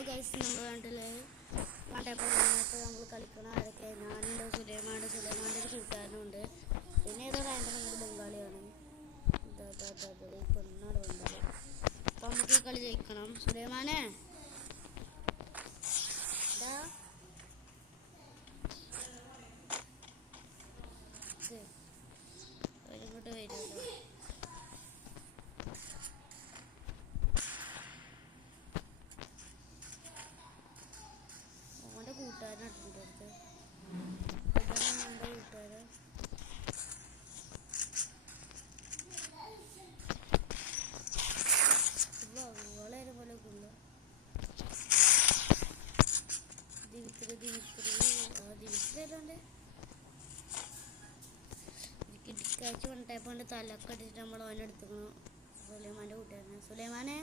Hello guys, നമ്മൾ കണ്ടില്ലേ ഇപ്പോൾ നമ്മൾ കളിക്കണം. ആരൊക്കെ? ഞാനുണ്ട്, സുലൈമാൻ്റെ ഒരു കൂട്ടുകാരനുണ്ട്, പിന്നെ ഏതോ റാൻഡം ഒരു ബംഗാളിയാണ്. കൊന്നാട് ബംഗാളി. അപ്പോൾ നമുക്ക് ഈ കളി ജയിക്കണം. സുലൈമാനെ ഇങ്ങോട്ട് വരുമല്ലോ. ഓൻ്റെ കൂട്ടുകാരനായിട്ടുണ്ട് അടുത്ത്. എൻ്റെ കൂട്ടുകാരൻ വളരെ പോലെ കൊള്ള ദിവസത്തിലാണ്ട് ഇടിക്കാഴ്ച കൊണ്ടപ്പോൾ തലൊക്കെ അടിച്ചിട്ട് നമ്മൾ അവനെ എടുത്തുക്കണം. സുലൈമാൻ്റെ കൂട്ടുകാരനെ. സുലൈമാനെ